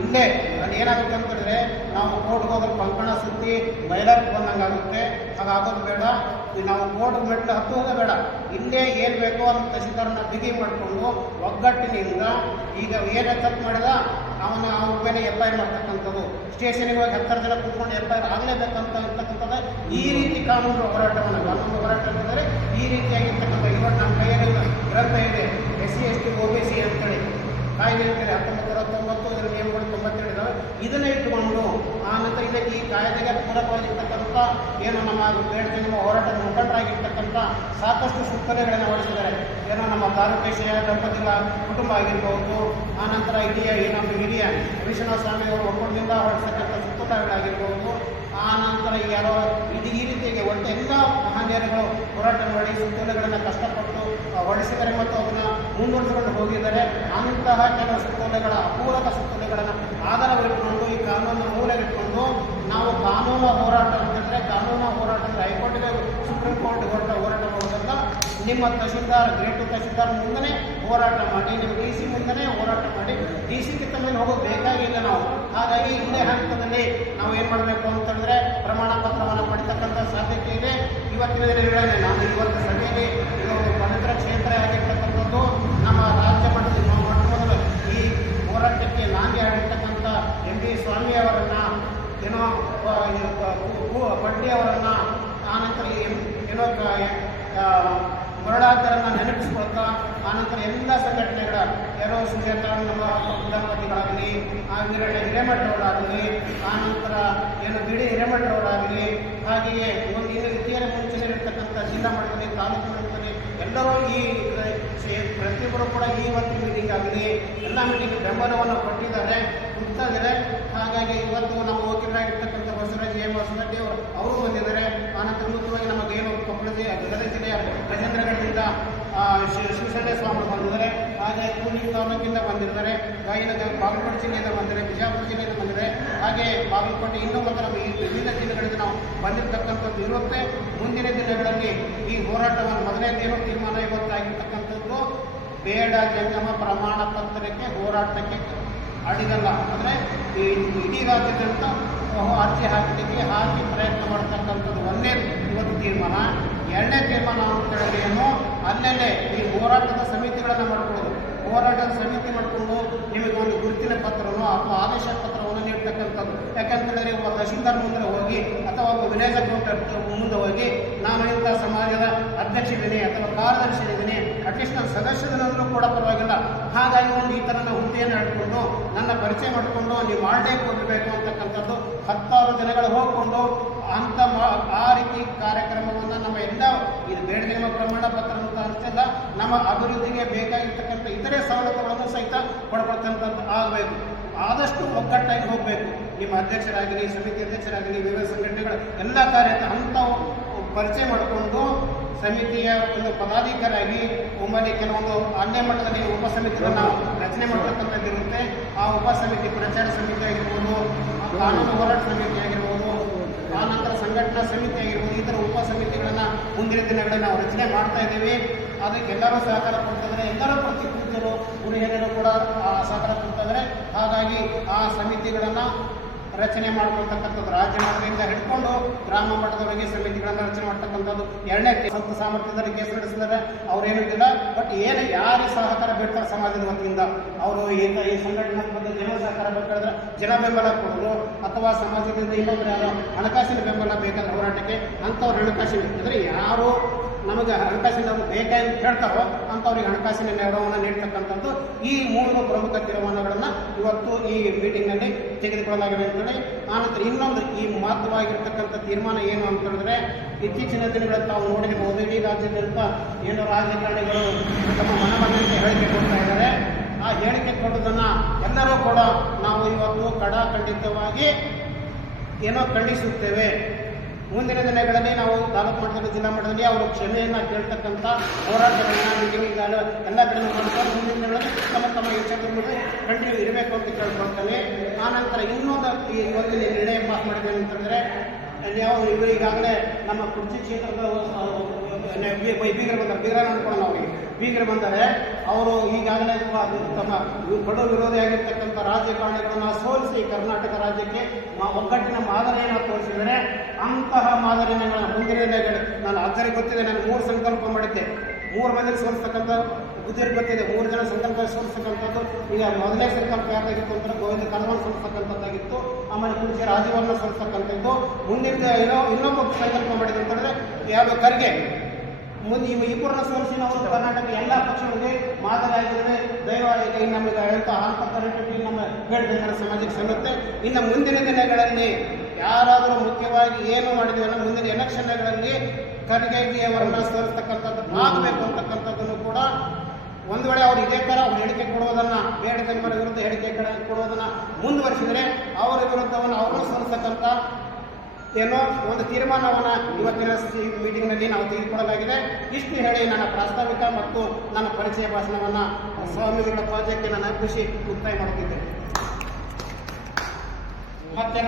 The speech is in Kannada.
ಇಲ್ಲೇ ಅದು ಏನಾಗುತ್ತೆ ಅಂತಂದರೆ ನಾವು ಕೋರ್ಟ್ಗೆ ಹೋದ್ರೆ ಕಂಕಣ ಸುತ್ತಿ ಬಯಲಾರ್ಗೆ ಬಂದಂಗಾಗುತ್ತೆ. ಹಾಗಾಗೋದು ಬೇಡ. ನಾವು ಕೋರ್ಟ್ ಮೆಟ್ಲು ಹತ್ತೋದೇ ಬೇಡ. ಇಲ್ಲೇ ಏನು ಬೇಕೋ ಅಂತ ತಹಶೀಲ್ದಾರನ್ನ ಬಿಗಿ ಮಾಡಿಕೊಂಡು ಒಗ್ಗಟ್ಟಿನಿಂದ ಈಗ ಏನೇ ತಪ್ಪು ಮಾಡಿದ ಅವನ ಮೇಲೆ FIR ಮಾಡ್ತಕ್ಕಂಥದ್ದು, ಸ್ಟೇಷನಿಗೆ ಹೋಗಿ 10 ಜನ ಕೂತ್ಕೊಂಡು FIR ಆಗಲೇಬೇಕಂತ ಇರ್ತಕ್ಕಂಥದ್ದು. ಈ ರೀತಿ ಕಾನೂನು ಹೋರಾಟ ಅಂತಂದರೆ ಈ ರೀತಿಯಾಗಿರ್ತಕ್ಕಂಥ ಇವತ್ತು ನಮ್ಮ ಕೈಯಲ್ಲಿ ಗ್ರಂಥ ಇದೆ SC ST OBC ಅಂತೇಳಿ ಕಾಯ್ದೆ ಅಂತೇಳಿ 1990 ಇದರ ನಿಯಮಗಳು 97 ಇದ್ದಾವೆ. ಇದನ್ನೇ ಇಟ್ಟುಕೊಂಡು ಆನಂತರ ಇದಕ್ಕೆ ಈ ಕಾಯ್ದೆಗೆ ಪೂರಕವಾಗಿರ್ತಕ್ಕಂಥ ಏನು ನಮ್ಮ ಬೇಡಿಕೆ ನಮ್ಮ ಹೋರಾಟದ ಮುಖಂಡರಾಗಿರ್ತಕ್ಕಂಥ ಸಾಕಷ್ಟು ಸುತ್ತೋಲೆಗಳನ್ನು ಹೊರಡಿಸಿದ್ದಾರೆ. ಏನೋ ನಮ್ಮ ತಾರಕೇಶಯ ದಂಪತಿಗಳ ಕುಟುಂಬ ಆಗಿರ್ಬೋದು, ಆನಂತರ ನಮ್ಮ ಹಿರಿಯ ವಿಶ್ವನಾಥ ಸ್ವಾಮಿಯವರು ಒಕ್ಕೂಟದಿಂದ ಹೊರಡಿಸ್ತಕ್ಕಂಥ ಸುತ್ತೋಲೆಗಳಾಗಿರ್ಬೋದು, ಆನಂತರ ಯಾರೋ ಈ ರೀತಿಗೆ ಒಟ್ಟು ಎಲ್ಲ ಮಹಾನ್ಯರುಗಳು ಹೋರಾಟ ಮಾಡಿ ಸುತ್ತೋಲೆಗಳನ್ನು ಕಷ್ಟಪಟ್ಟು ಹೊರಡಿಸಿದ್ದಾರೆ ಮತ್ತು ಅದನ್ನು ಮುಂದುವರಿಸಿಕೊಂಡು ಹೋಗಿದ್ದಾರೆ. ಅಂತಹ ಕೆಲವು ಸುತ್ತೋಲೆಗಳ ಅಪೂರಕ ಸುತ್ತೋಲೆಗಳನ್ನು ಆಧಾರವಿಟ್ಟುಕೊಂಡು ಈ ಕಾನೂನನ್ನು ಮೂಲವಿಟ್ಟುಕೊಂಡು ನಾವು ಕಾನೂನು ಹೋರಾಟ ಅಂತಂದರೆ ಕಾನೂನು ಹೋರಾಟ ಅಂದರೆ ಹೈಕೋರ್ಟ್ಗೆ ಸುಪ್ರೀಂ ಕೋರ್ಟ್ ಹೋರಾಟ ಮಾಡೋದಲ್ಲ, ನಿಮ್ಮ ತಹಶೀಲ್ದಾರ್ ಗ್ರೇಟ್ ತಹಶೀಲ್ದಾರ್ ಮುಂದೆ ಹೋರಾಟ ಮಾಡಿ, ನಿಮ್ಮ DC ಮುಂದೆ ಹೋರಾಟ ಮಾಡಿ. DC ಕಿತ್ತ ಮೇಲೆ ಹೋಗೋದು ಬೇಕಾಗಿಲ್ಲ ನಾವು. ಹಾಗಾಗಿ ಇಲ್ಲೇ ಹಂತದಲ್ಲಿ ನಾವು ಏನು ಮಾಡಬೇಕು ಅಂತಂದರೆ ಪ್ರಮಾಣ ಪತ್ರವನ್ನು ಪಡಿತಕ್ಕಂಥ ಸಾಧ್ಯತೆ ಇದೆ. ಇವತ್ತಿನ ದಿನಗಳಲ್ಲಿ ನಾನು ಇವತ್ತು ಸಭೆಯಲ್ಲಿ ಇದೊಂದು ಪವಿತ್ರ ಕ್ಷೇತ್ರ ಆಗಿರ್ತಕ್ಕಂಥದ್ದು ನಮ್ಮ ರಾಜ್ಯ ಮಟ್ಟದಲ್ಲಿ ಮೊಟ್ಟ ಮೊದಲು ಈ ಹೋರಾಟಕ್ಕೆ ನಾಂದಿ ಆಗಿರ್ತಕ್ಕಂಥ MB ಸ್ವಾಮಿಯವರನ್ನು, ಏನೋ ಪಡ್ಡಿ ಅವರನ್ನು, ಆನಂತರ ಏನೋ ಮರಳಾದರನ್ನು ನೆನಪಿಸ್ಕೊಳ್ತಾ, ಆನಂತರ ಎಲ್ಲ ಸಂಘಟನೆಗಳ ಏನೋ ಸುಜಾತ ನಮ್ಮ ದಂಪತಿಗಳಾಗಲಿ, ವೀರಣ್ಣ ಹಿರೇಮಠರವರಾಗಲಿ, ಆನಂತರ ಏನು ಬಿಡಿ ಹಿರೇಮಠರವರಾಗಲಿ, ಹಾಗೆಯೇ ಒಂದು ಇನ್ನು ಇತರ ಮುಂಚೆನೇ ಇರ್ತಕ್ಕಂಥ ಜಿಲ್ಲಾ ಮಟ್ಟದಲ್ಲಿ ತಾಲೂಕು ಮಟ್ಟದಲ್ಲಿ ಎಲ್ಲರೂ ಈ ಪ್ರತಿಯೊಬ್ಬರು ಕೂಡ ಈ ಇವತ್ತಿನ ಮೀಟಿಂಗ್ ಆಗಲಿ ಎಲ್ಲ ಮೀಟಿಂಗ್ ಬೆಂಬಲವನ್ನು ಕೊಟ್ಟಿದ್ದಾರೆ, ಕೊಡ್ತಾಯಿದ್ದಾರೆ. ಹಾಗಾಗಿ ಇವತ್ತು ನಮ್ಮ ವಕೀಲರಾಗಿರ್ತಕ್ಕಂಥ ಬಸವರಾಜ್ ಅವರು ಬಂದಿದ್ದಾರೆ. ಆನಂತರ ನೂತನವಾಗಿ ನಮ್ಮ ಏನು ಕೊಪ್ಪಳ ಗದಗ ಜಿಲ್ಲೆಯ ಗಜೇಂದ್ರಗಢದಿಂದ ಶಿವಸೇನೆ ಸ್ವಾಮಿಗಳು ಬಂದಿದ್ದಾರೆ. ಹಾಗೆ ಕೂಡ್ಲಿಗಿ ತಾಲೂಕಿಂದ ಬಂದಿದ್ದಾರೆ, ಬಾಗಲಕೋಟೆ ಜಿಲ್ಲೆಯಿಂದ ಬಂದಿದ್ದಾರೆ, ಬಿಜಾಪುರ ಜಿಲ್ಲೆಯಿಂದ ಬಂದಿದ್ದಾರೆ. ಹಾಗೆ ಬಾಗಲಕೋಟೆ ಇನ್ನೂ ಮತ್ತು ನಮ್ಮ ಈ ವಿವಿಧ ಜಿಲ್ಲೆಗಳಿಂದ ನಾವು ಬಂದಿರತಕ್ಕಂಥದ್ದು ಇರುತ್ತೆ. ಮುಂದಿನ ದಿನಗಳಲ್ಲಿ ಈ ಹೋರಾಟವನ್ನು ಮೊದಲನೇದೇನೋ ತೀರ್ಮಾನ ಇವತ್ತಾಗಿರ್ತಕ್ಕಂಥದ್ದು ಬೇಡ ಜಂಗಮ ಪ್ರಮಾಣ ಪತ್ರಕ್ಕೆ ಹೋರಾಟಕ್ಕೆ ಅಡಿಗಲ್ಲ. ಅಂದರೆ ಇಡೀ ರಾಜ್ಯದಂತ ಅರ್ಜಿ ಹಾಕಿ ಪ್ರಯತ್ನ ಮಾಡ್ತಕ್ಕಂಥದ್ದು ಒಂದೇ ಇವತ್ತು ತೀರ್ಮಾನ. ಎರಡನೇ ತೀರ್ಮಾನ ಅಂತ ಹೇಳಿದ್ರೆ ಏನು, ಅಲ್ಲೇ ಈ ಹೋರಾಟದ ಸಮಿತಿಗಳನ್ನು ಮಾಡ್ಕೊಳ್ಳೋದು. ಹೋರಾಟದ ಸಮಿತಿ ಮಾಡಿಕೊಂಡು ನಿಮಗೆ ಒಂದು ಗುರುತಿನ ಪತ್ರನೋ ಅಥವಾ ಆದೇಶ ಪತ್ರವನ್ನು ನೀಡ್ತಕ್ಕಂಥದ್ದು. ಯಾಕಂತೇಳಿದ್ರೆ ಒಬ್ಬ ತಹಶೀಲ್ದಾರ್ ಮುಂದೆ ಹೋಗಿ ಅಥವಾ ಒಬ್ಬ ವಿಲೇಜ್ ಅಕೌಂಟೆಂಟ್ ಮುಂದೆ ಹೋಗಿ ನಾನು ಇಂಥ ಸಮಾಜದ ಅಧ್ಯಕ್ಷರಿದ್ದೀನಿ ಅಥವಾ ಕಾರ್ಯದರ್ಶಿ ಇದ್ದೀನಿ, ಅಟ್ಲೀಸ್ಟ್ ನಾನು ಸದಸ್ಯರನ್ನಾದರೂ ಕೂಡ ಪರವಾಗಿಲ್ಲ. ಹಾಗಾಗಿ ಒಂದು ಈ ಥರ ಹುದ್ದೆಯನ್ನು ಹಿಡ್ಕೊಂಡು ನನ್ನ ಪರಿಚಯ ಮಾಡಿಕೊಂಡು ನೀವು ಮಾಡೇ ಕೊಡಬೇಕು ಅಂತಕ್ಕಂಥದ್ದು 10 ಜನಗಳು ಹೋಗಿಕೊಂಡು ಅಂಥ ಆ ರೀತಿ ಕಾರ್ಯಕ್ರಮವನ್ನು ನಮ್ಮ ಎಲ್ಲ ಇದು ಬೇಡಿಕೆ ನಮ್ಮ ಪ್ರಮಾಣ ಪತ್ರ ಅಂತ ಅನಿಸಿಲ್ಲ, ನಮ್ಮ ಅಭಿವೃದ್ಧಿಗೆ ಬೇಕಾಗಿರ್ತಕ್ಕಂಥ ಇತರೆ ಸವಲತ್ತುಗಳನ್ನು ಸಹಿತ ಪಡ್ಕೊಳ್ತಕ್ಕಂಥದ್ದು ಆಗಬೇಕು. ಆದಷ್ಟು ಒಗ್ಗಟ್ಟಾಗಿ ಹೋಗಬೇಕು. ನಿಮ್ಮ ಅಧ್ಯಕ್ಷರಾಗಲಿ, ಸಮಿತಿ ಅಧ್ಯಕ್ಷರಾಗಲಿ, ವಿವಿಧ ಸಂಘಟನೆಗಳ ಎಲ್ಲ ಕಾರ್ಯ ಅಂಥವು ಪರಿಚಯ ಮಾಡಿಕೊಂಡು ಸಮಿತಿಯ ಒಂದು ಪದಾಧಿಕಾರಿಯಾಗಿ ಒಮ್ಮೆ ಕೆಲವೊಂದು ಅನ್ಯ ಮಟ್ಟದಲ್ಲಿ ಉಪಸಮಿತಿಗಳನ್ನು ನಾವು ರಚನೆ ಮಾಡತಕ್ಕಂಥದ್ದಿರುತ್ತೆ. ಆ ಉಪಸಮಿತಿ ಪ್ರಚಾರ ಸಮಿತಿ ಆಗಿರ್ಬೋದು, ಕಾನೂನು ಹೋರಾಟ ಸಮಿತಿ ಆಗಿರ್ಬೋದು, ಆನಂತರ ಸಂಘಟನಾ ಸಮಿತಿ ಆಗಿರ್ಬೋದು, ಈ ಥರ ಉಪಸಮಿತಿಗಳನ್ನು ಮುಂದಿನ ದಿನಗಳಲ್ಲಿ ನಾವು ರಚನೆ ಮಾಡ್ತಾ ಇದ್ದೀವಿ. ಅದಕ್ಕೆ ಎಲ್ಲರೂ ಸಹಕಾರ ಕೊಡ್ತಿದ್ದಾರೆ. ಎಲ್ಲರೂ ಪ್ರತಿ ಪೂಜ್ಯರು ಗುರುಹಿರಿಯರು ಕೂಡ ಸಹಕಾರ ಕೊಡ್ತಿದ್ದಾರೆ. ಹಾಗಾಗಿ ಆ ಸಮಿತಿಗಳನ್ನು ರಚನೆ ಮಾಡ್ಕೊಳ್ತಕ್ಕಂಥದ್ದು ರಾಜ್ಯ ಮಟ್ಟದಿಂದ ಹಿಡ್ಕೊಂಡು ಗ್ರಾಮ ಮಟ್ಟದವರೆಗೆ ಸಮಿತಿಗಳನ್ನು ರಚನೆ ಮಾಡ್ತಕ್ಕಂಥದ್ದು. ಎರಡನೇ ಸ್ವಂತ ಸಾಮರ್ಥ್ಯದಲ್ಲಿ ಕೇಸ್ ನಡೆಸಿದ್ದಾರೆ, ಅವ್ರೇನಿಲ್ಲ. ಬಟ್ ಏನು ಯಾರು ಸಹಕಾರ ಬೇಡ್ತಾರೆ ಸಮಾಜದ ವತಿಯಿಂದ ಅವರು ಈ ಸಂಘಟನಾ ಜನ ಸಹಕಾರ ಬೇಕಾದ್ರೆ ಜನ ಬೆಂಬಲ ಕೊಡೋದು, ಅಥವಾ ಸಮಾಜದಿಂದ ಇನ್ನೊಂದು ಯಾರೋ ಹಣಕಾಸಿನ ಬೆಂಬಲ ಬೇಕಾದ್ರೆ ಹೋರಾಟಕ್ಕೆ ಅಂಥವ್ರು ಹಣಕಾಸಿನ ಅಂದರೆ ಯಾರು ನಮಗೆ ಹಣಕಾಸಿನ ಬೇಕಾಗಿ ಹೇಳ್ತಾರೋ ಅಂಥವ್ರಿಗೆ ಹಣಕಾಸಿನ ನೆರವನ್ನು ನೀಡ್ತಕ್ಕಂಥದ್ದು ಈ 3 ಪ್ರಮುಖ ತೀರ್ಮಾನಗಳನ್ನು ಇವತ್ತು ಈ ಮೀಟಿಂಗ್ನಲ್ಲಿ ತೆಗೆದುಕೊಳ್ಳಲಾಗಿದೆ ಅಂತೇಳಿ. ಆನಂತರ ಇನ್ನೊಂದು ಈ ಮಹತ್ವವಾಗಿರ್ತಕ್ಕಂಥ ತೀರ್ಮಾನ ಏನು ಅಂತ ಹೇಳಿದ್ರೆ, ಇತ್ತೀಚಿನ ದಿನಗಳಲ್ಲಿ ತಾವು ನೋಡಿರ್ಬೋದು, ಈ ರಾಜ್ಯದಂತ ಏನು ರಾಜಕಾರಣಿಗಳು ತಮ್ಮ ಮನಮನಂತೆ ಹೇಳಿಕೆ ಕೊಡ್ತಾ ಇದ್ದಾರೆ. ಆ ಹೇಳಿಕೆ ಕೊಡೋದನ್ನು ಎಲ್ಲರೂ ಕೂಡ ನಾವು ಇವತ್ತು ಖಂಡಿತವಾಗಿ ಏನೋ ಖಂಡಿಸುತ್ತೇವೆ. ಮುಂದಿನ ದಿನಗಳಲ್ಲಿ ನಾವು ತಾಲೂಕು ಮಟ್ಟದಲ್ಲಿ ಜಿಲ್ಲಾ ಮಟ್ಟದಲ್ಲಿ ಅವರು ಕ್ಷಮೆಯನ್ನು ಕೇಳ್ತಕ್ಕಂಥ ಹೋರಾಟಗಳನ್ನ ಮೀಟಿಂಗ್ ಎಲ್ಲ ಕಡೆ ಮಾಡ್ತಾರೆ. ಮುಂದಿನ ದಿನಗಳಲ್ಲಿ ತಮ್ಮ ಎಚ್ಚರಿಕೆ ಕಂಟಿನ್ಯೂ ಇರಬೇಕು ಅಂತ ಕೇಳ್ಕೊಳ್ತೇನೆ. ಆನಂತರ ಇನ್ನೊಂದು ಇವತ್ತಿನ ನಿರ್ಣಯ ಪಾಸ್ ಮಾಡಿದ್ದೇನೆ ಅಂತಂದರೆ, ಈಗಾಗಲೇ ನಮ್ಮ ಕುರ್ಚಿ ಕ್ಷೇತ್ರದ ಬೀಗರ ಬಂದ ಬೀಗರ ಅನ್ಕೊಳ್ಳೋಣ ಅವರಿಗೆ ಬೀಗರು ಬಂದರೆ ಅವರು ಈಗಾಗಲೇ ತಮ್ಮ ಕಡು ವಿರೋಧಿಯಾಗಿರ್ತಕ್ಕಂಥ ರಾಜಕಾರಣಿಗಳನ್ನ ಸೋಲಿಸಿ ಕರ್ನಾಟಕ ರಾಜ್ಯಕ್ಕೆ ಒಗ್ಗಟ್ಟಿನ ಮಾದರಿಯನ್ನು ತೋರಿಸಿದರೆ ಅಂತಹ ಮಾದರಿಗಳ ಮುಂದಿನ ದಿನಗಳು ನಾನು ಅಚ್ಚರಿ ಗೊತ್ತಿದೆ. ನಾನು 3 ಸಂಕಲ್ಪ ಮಾಡಿದ್ದೆ, 3 ಮಂದಿಗೆ ಸೋಲಿಸ್ತಕ್ಕಂಥ ಬುದ್ಧಿರ್ ಗೊತ್ತಿದೆ. 3 ಜನ ಸಂಕಲ್ಪ ಸೋಲಿಸ್ತಕ್ಕಂಥದ್ದು. ಈಗ ಮೊದಲನೇ ಸಂಕಲ್ಪ ಯಾವ್ದಾಗಿತ್ತು ಅಂದ್ರೆ ಗೋವಿಂದ ಕಾರವಾರ ಸೋಲಿಸ್ತಕ್ಕಂಥದ್ದಾಗಿತ್ತು. ಆಮೇಲೆ ಕುಡಿಸಿ ರಾಜೀವನ್ನ ಸೋಲಿಸ್ತಕ್ಕಂಥದ್ದು. ಮುಂದಿನ ಇನ್ನೊಬ್ಬ ಸಂಕಲ್ಪ ಮಾಡಿದೆ ಅಂತಂದ್ರೆ ಯಾವುದು ಖರ್ಗೆ. ಮುಂದೆ ಇಬ್ಬರನ್ನ ಸೋಲಿಸಿ ನಾವು ಕರ್ನಾಟಕ ಎಲ್ಲ ಪಕ್ಷಗಳಿಗೆ ಮಾದರಿಯಾಗಿದ್ರೆ ದಯವಾಗಿ ನಮಗೆ ಹೇಳ್ತಾ ಆಂತರಿಕ ನಮ್ಮ ಬೇಡ ಸಮಾಜಕ್ಕೆ ಸಲ್ಲುತ್ತೆ. ಇನ್ನು ಮುಂದಿನ ದಿನಗಳಲ್ಲಿ ಯಾರಾದರೂ ಮುಖ್ಯವಾಗಿ ಏನು ಮಾಡಿದೀವಲ್ಲ ಮುಂದಿನ ಎಲೆಕ್ಷನ್ಗಳಲ್ಲಿ ಖರ್ಗೆ ಅವರನ್ನ ಸೋಲಿಸ್ತಕ್ಕಂಥದ್ದು ಆಗಬೇಕು ಅಂತಕ್ಕಂಥದ್ದನ್ನು ಕೂಡ ಒಂದು ವೇಳೆ ಅವ್ರು ಇದೇ ಥರ ಅವ್ರು ಹೇಳಿಕೆ ಕೊಡುವುದನ್ನ ಬೇಡದವರ ವಿರುದ್ಧ ಹೇಳಿಕೆ ಕೊಡುವುದನ್ನ ಮುಂದುವರಿಸಿದರೆ ಅವರ ವಿರುದ್ಧವನ್ನು ಅವರನ್ನು ಸೋಲಿಸ್ತಕ್ಕಂಥ ಏನೋ ಒಂದು ತೀರ್ಮಾನವನ್ನು ಇವತ್ತಿನ ಮೀಟಿಂಗ್ನಲ್ಲಿ ನಾವು ತೆಗೆದುಕೊಳ್ಳಲಾಗಿದೆ. ಇಷ್ಟು ಹೇಳಿ ನನ್ನ ಪ್ರಾಸ್ತಾವಿಕ ಮತ್ತು ನನ್ನ ಪರಿಚಯ ಭಾಷಣವನ್ನು ಸ್ವಾಮಿಗಳ ಪ್ರಾಜೆಕ್ಟ್ಗೆ ನಾನು ಖುಷಿ ಮುಕ್ತಾಯ ಮಾಡುತ್ತಿದ್ದೇನೆ. ಮತ್ತೆ